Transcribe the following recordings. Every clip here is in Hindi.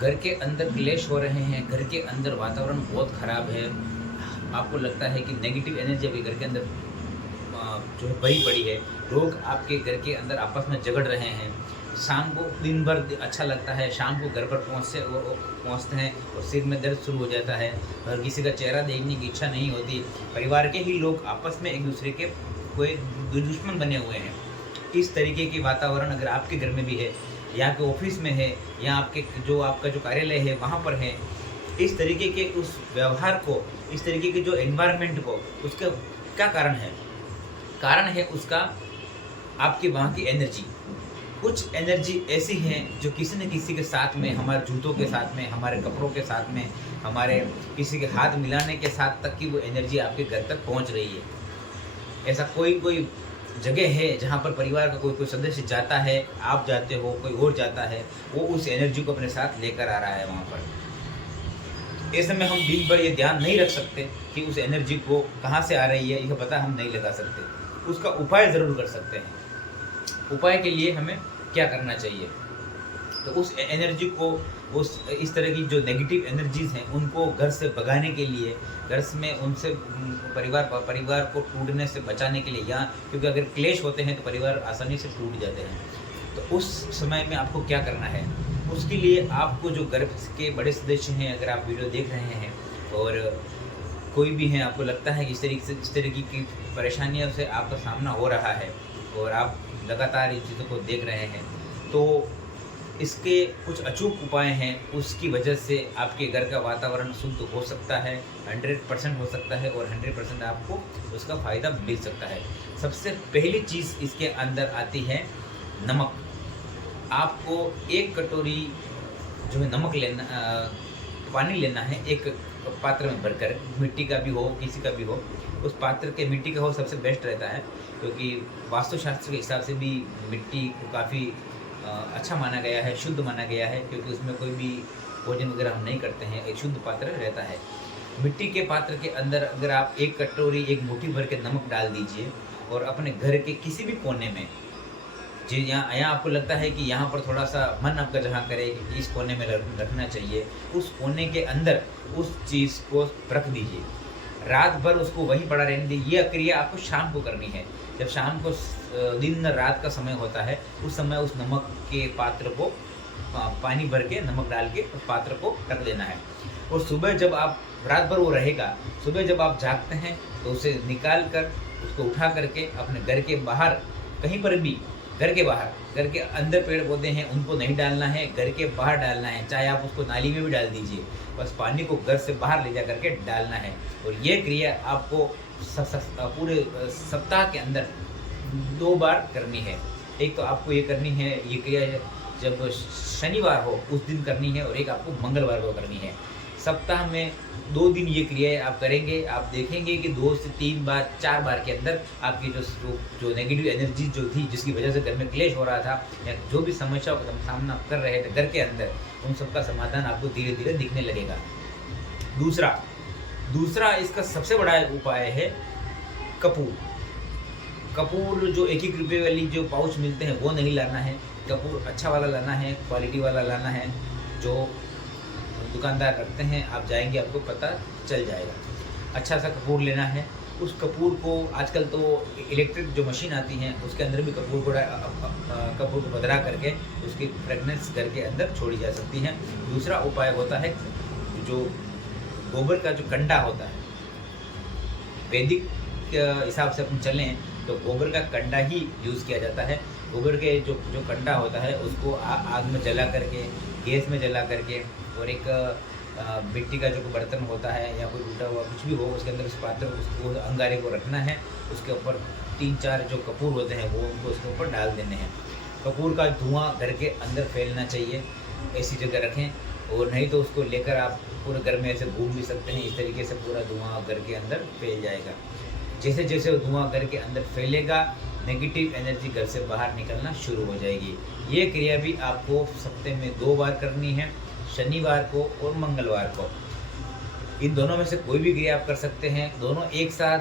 घर के अंदर क्लेश हो रहे हैं, घर के अंदर वातावरण बहुत ख़राब है, आपको लगता है कि नेगेटिव एनर्जी अभी घर के अंदर जो है भरी पड़ी है, लोग आपके घर के अंदर आपस में झगड़ रहे हैं, शाम को दिन भर अच्छा लगता है, शाम को घर पर पहुँचते हैं और सिर में दर्द शुरू हो जाता है और किसी का चेहरा देखने की इच्छा नहीं होती। परिवार के ही लोग आपस में एक-दूसरे के कोई दुश्मन बने हुए हैं। इस तरीके की वातावरण अगर आपके घर में भी है, या आपके ऑफ़िस में है, या आपके आपका जो कार्यालय है वहाँ पर है, इस तरीके के उस व्यवहार को, इस तरीके के जो एनवायरनमेंट को, उसका क्या कारण है? कारण है उसका आपकी वहाँ की एनर्जी। कुछ एनर्जी ऐसी हैं जो किसी न किसी के साथ में, हमारे जूतों के साथ में, हमारे कपड़ों के साथ में, हमारे किसी के हाथ मिलाने के साथ तक की वो एनर्जी आपके घर तक पहुँच रही है। ऐसा कोई जगह है जहाँ पर परिवार का कोई सदस्य जाता है, आप जाते हो, कोई और जाता है, वो उस एनर्जी को अपने साथ लेकर आ रहा है वहाँ पर। ऐसे में हम दिन भर ये ध्यान नहीं रख सकते कि उस एनर्जी को कहाँ से आ रही है, यह पता हम नहीं लगा सकते। उसका उपाय ज़रूर कर सकते हैं। उपाय के लिए हमें क्या करना चाहिए? तो उस एनर्जी को, इस तरह की जो नेगेटिव एनर्जीज़ हैं उनको घर से भगाने के लिए, घर में उनसे परिवार को टूटने से बचाने के लिए, या क्योंकि अगर क्लेश होते हैं तो परिवार आसानी से टूट जाते हैं। तो उस समय में आपको क्या करना है? उसके लिए आपको जो घर के बड़े सदस्य हैं, अगर आप वीडियो देख रहे हैं और कोई भी हैं, आपको लगता है कि इस तरीके की परेशानियों से आपका सामना हो रहा है और आप लगातार इन चीज़ों को देख रहे हैं, तो इसके कुछ अचूक उपाय हैं, उसकी वजह से आपके घर का वातावरण शुद्ध हो सकता है, 100% हो सकता है और 100% आपको उसका फ़ायदा मिल सकता है। सबसे पहली चीज़ इसके अंदर आती है नमक। आपको 1 कटोरी जो है नमक पानी लेना है, एक पात्र में भरकर, मिट्टी का भी हो, किसी का भी हो, उस पात्र के मिट्टी का हो सबसे बेस्ट रहता है, क्योंकि वास्तुशास्त्र के हिसाब से भी मिट्टी को काफ़ी अच्छा माना गया है, शुद्ध माना गया है, क्योंकि उसमें कोई भी भोजन वगैरह हम नहीं करते हैं, एक शुद्ध पात्र रहता है। मिट्टी के पात्र के अंदर अगर आप 1 कटोरी, 1 मुट्ठी भर के नमक डाल दीजिए और अपने घर के किसी भी कोने में, जी यहाँ आपको लगता है कि यहाँ पर थोड़ा-सा मन आपका जहाँ करे कि इस कोने में रखना चाहिए, उस कोने के अंदर उस चीज़ को रख दीजिए। रात भर उसको वहीं पड़ा रहने दीजिए। ये क्रिया आपको शाम को करनी है। जब शाम को दिन रात का समय होता है, उस समय उस नमक के पात्र को पानी भर के, नमक डाल के उस पात्र को रख देना है। और सुबह जब आप, रात भर वो रहेगा, सुबह जब आप जागते हैं तो उसे निकाल कर, उसको उठा करके अपने घर के बाहर कहीं पर भी, घर के बाहर, घर के अंदर पेड़-पौधे हैं उनको नहीं डालना है, घर के बाहर डालना है, चाहे आप उसको नाली में भी डाल दीजिए, बस पानी को घर से बाहर ले जा करके डालना है। और ये क्रिया आपको पूरे सप्ताह के अंदर 2 बार करनी है। एक तो आपको ये करनी है, ये क्रिया जब शनिवार हो उस दिन करनी है, और एक आपको मंगलवार को करनी है। सप्ताह में 2 दिन ये क्रियाएँ आप करेंगे, आप देखेंगे कि 2 से 3 बार, 4 बार के अंदर आपकी जो नेगेटिव एनर्जी जो थी, जिसकी वजह से घर में क्लेश हो रहा था, या जो भी समस्याओं का सामना कर रहे थे घर के अंदर, उन सब का समाधान आपको धीरे-धीरे दिखने लगेगा। दूसरा इसका सबसे बड़ा उपाय है कपूर। कपूर जो 1-1 रुपए वाली जो पाउच मिलते हैं वो नहीं लाना है, कपूर अच्छा वाला लाना है, क्वालिटी वाला लाना है, जो दुकानदार रखते हैं, आप जाएँगे आपको पता चल जाएगा। अच्छा सा कपूर लेना है। उस कपूर को, आजकल तो इलेक्ट्रिक जो मशीन आती हैं उसके अंदर भी कपूर को पधरा करके उसकी फ्रेगनेंस घर के अंदर छोड़ी जा सकती है। दूसरा उपाय होता है जो गोबर का जो कंडा होता है, वैदिक के हिसाब से अपन चलें तो गोबर का कंडा ही यूज़ किया जाता है। गोबर के जो कंडा होता है उसको आग में जला करके, गैस में जला करके, और एक मिट्टी का जो बर्तन होता है या कोई टूटा हुआ कुछ भी हो, उसके अंदर उस पात्र, उसको अंगारे को रखना है, उसके ऊपर 3-4 जो कपूर होते हैं वो उनको उसके ऊपर डाल देने हैं। कपूर का धुआं घर के अंदर फैलना चाहिए, ऐसी जगह रखें, और नहीं तो उसको लेकर आप पूरे घर में ऐसे घूम भी सकते हैं। इस तरीके से पूरा धुआं घर के अंदर फैल जाएगा। जैसे जैसे वो धुआं घर के अंदर फैलेगा, नेगेटिव एनर्जी घर से बाहर निकलना शुरू हो जाएगी। ये क्रिया भी आपको सप्ते में 2 बार करनी है, शनिवार को और मंगलवार को। इन दोनों में से कोई भी क्रिया आप कर सकते हैं। दोनों एक साथ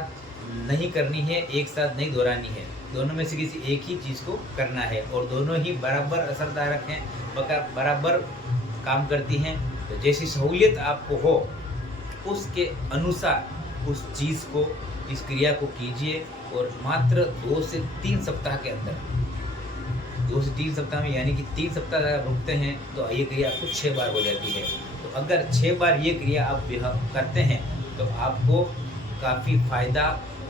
नहीं करनी है, एक साथ नहीं दोहरानी है। दोनों में से किसी एक ही चीज़ को करना है, और दोनों ही बराबर असरदायक हैं, बराबर काम करती हैं। तो जैसी सहूलियत आपको हो उसके अनुसार उस चीज़ को, इस क्रिया को कीजिए और मात्र 2 से 3 सप्ताह के अंदर, 2 से 3 सप्ताह में यानी कि 3 सप्ताह अगर रुकते हैं तो ये क्रिया आपको 6 बार हो जाती है। तो अगर 6 बार ये क्रिया आप करते हैं तो आपको काफ़ी फ़ायदा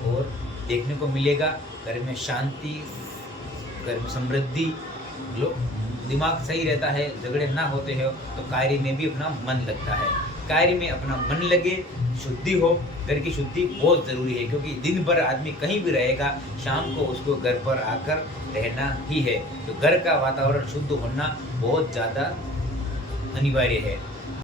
और देखने को मिलेगा। घर में शांति, घर में समृद्धि, दिमाग सही रहता है, झगड़े ना होते हैं तो कार्य में भी अपना मन लगता है। कार्य में अपना मन लगे, शुद्धि हो, घर की शुद्धि बहुत ज़रूरी है, क्योंकि दिन भर आदमी कहीं भी रहेगा, शाम को उसको घर पर आकर रहना ही है। तो घर का वातावरण शुद्ध होना बहुत ज़्यादा अनिवार्य है।